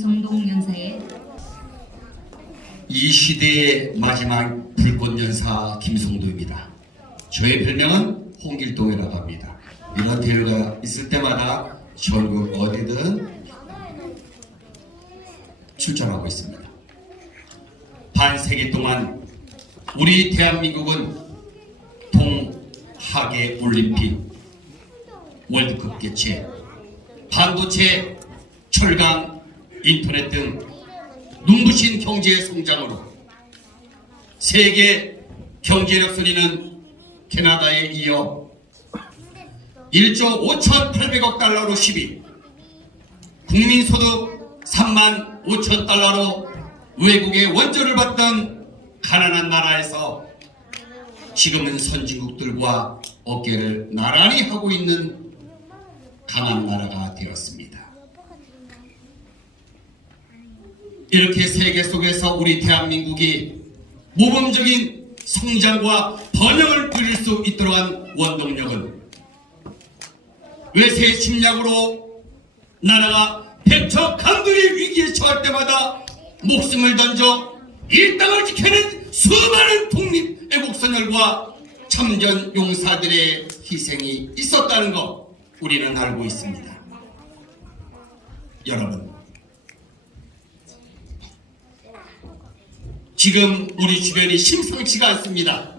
성동 연사의 이 시대의 마지막 불꽃 연사 김성도입니다. 저의 별명은 홍길동이라고 합니다. 이런 대회가 있을 때마다 전국 어디든 출전하고 있습니다. 반세기 동안 우리 대한민국은 동학의 올림픽, 월드컵 개최, 반도체 철강 인터넷 등 눈부신 경제의 성장으로 세계 경제력 순위는 캐나다에 이어 1조 5,800억 달러로 10위, 국민소득 3만 5천 달러로 외국의 원조를 받던 가난한 나라에서 지금은 선진국들과 어깨를 나란히 하고 있는 강한 나라가 되었습니다. 이렇게 세계 속에서 우리 대한민국이 모범적인 성장과 번영을 누릴 수 있도록 한 원동력은 외세 침략으로 나라가 백척 강들의 위기에 처할 때마다 목숨을 던져 이 땅을 지켜낸 수많은 독립 애국선열과 참전 용사들의 희생이 있었다는 것 우리는 알고 있습니다. 여러분 지금 우리 주변이 심상치가 않습니다.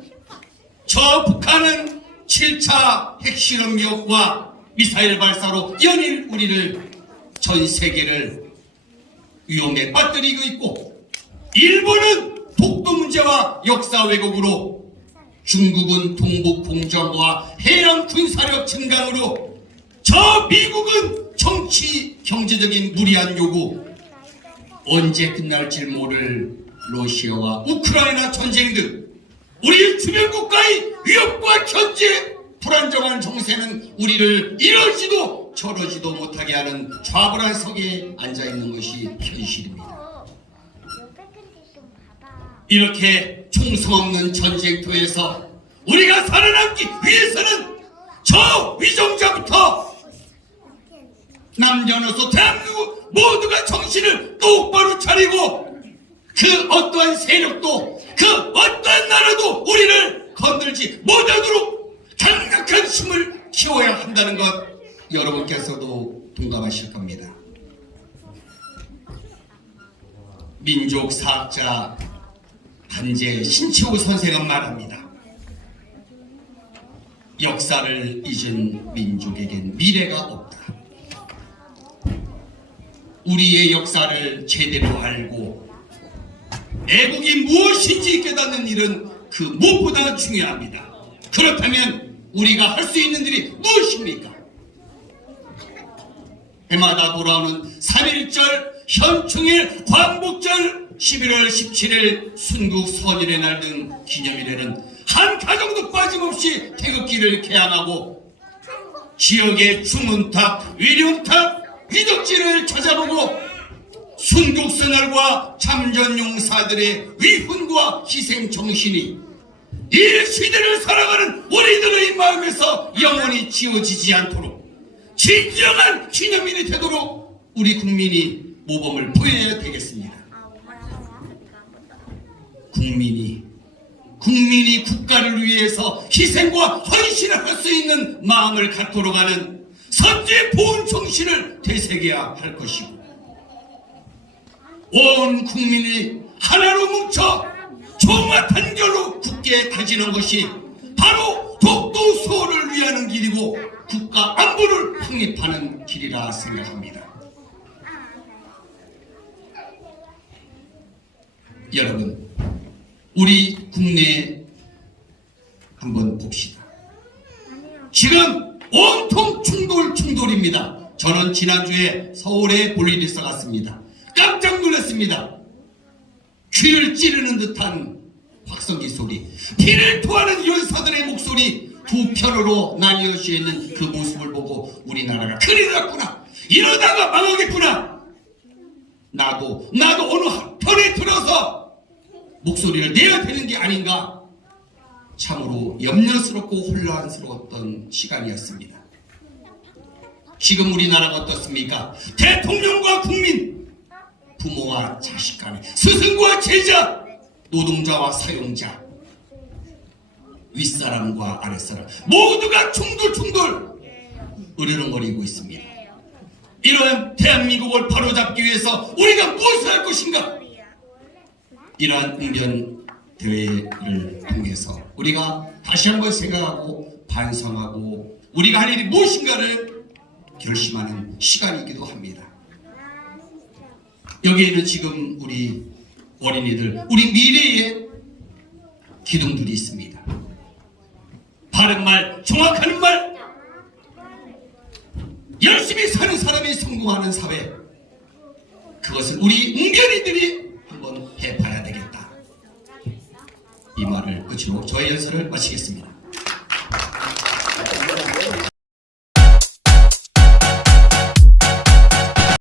저 북한은 7차 핵실험 위협과 미사일 발사로 연일 우리를 전 세계를 위험에 빠뜨리고 있고 일본은 독도 문제와 역사 왜곡으로 중국은 동북 공정과 해양 군사력 증강으로 저 미국은 정치 경제적인 무리한 요구 언제 끝날지 모를 러시아와 우크라이나 전쟁 등 우리 주변 국가의 위협과 견제 불안정한 정세는 우리를 이러지도 저러지도 못하게 하는 좌불안 석에 앉아 있는 것이 현실입니다. 이렇게 총성 없는 전쟁터에서 우리가 살아남기 위해서는 저 위정자부터 남녀노소 대한민국 모두가 정신을 똑바로 차리고 그 어떠한 세력도 그 어떠한 나라도 우리를 건들지 못하도록 강력한 힘을 키워야 한다는 것 여러분께서도 동감하실 겁니다. 민족 사학자 한재 신치호 선생은 말합니다. 역사를 잊은 민족에겐 미래가 없다. 우리의 역사를 제대로 알고 애국이 무엇인지 깨닫는 일은 그 무엇보다 중요합니다. 그렇다면 우리가 할 수 있는 일이 무엇입니까? 해마다 돌아오는 3.1절, 현충일, 광복절, 11월 17일 순국 선일의 날 등 기념일에는 한 가정도 빠짐없이 태극기를 개항하고 지역의 주문탑, 위령탑, 위덕지를 찾아보고 순국선열과 참전용사들의 위훈과 희생 정신이 이 시대를 살아가는 우리들의 마음에서 영원히 지워지지 않도록 진정한 기념일이 되도록 우리 국민이 모범을 보여야 되겠습니다. 국민이 국민이 국가를 위해서 희생과 헌신을 할 수 있는 마음을 갖도록 하는 선제 보훈 정신을 되새겨야 할 것이고 온 국민이 하나로 뭉쳐 종화 단결로 굳게 다지는 것이 바로 독도 수호를 위하는 길이고 국가 안보를 확립하는 길이라 생각합니다. 여러분, 우리 국내 한번 봅시다. 지금 온통 충돌 충돌입니다. 저는 지난주에 서울에 볼 일이 있어 갔습니다. 깜짝 놀랐습니다. 귀를 찌르는 듯한 확성기 소리, 피를 토하는 연사들의 목소리 두 편으로 나뉘어져 있는 그 모습을 보고 우리나라가 큰일 났구나. 이러다가 망하겠구나. 나도 나도 어느 한 편에 들어서 목소리를 내야 되는 게 아닌가. 참으로 염려스럽고 혼란스러웠던 시간이었습니다. 지금 우리나라가 어떻습니까? 대통령과 국민, 부모와 자식 간에 스승과 제자 노동자와 사용자, 윗사람과 아랫사람 모두가 충돌 충돌 으르렁거리고 있습니다. 이러한 대한민국을 바로잡기 위해서 우리가 무엇을 할 것인가? 이러한 응견 대회를 통해서 우리가 다시 한번 생각하고 반성하고 우리가 할 일이 무엇인가를 결심하는 시간이기도 합니다. 여기에는 지금 우리 어린이들, 우리 미래의 기둥들이 있습니다. 바른 말, 정확한 말, 열심히 사는 사람이 성공하는 사회. 그것을 우리 웅변이들이 한번 해봐야 되겠다. 이 말을 끝으로 저의 연설을 마치겠습니다.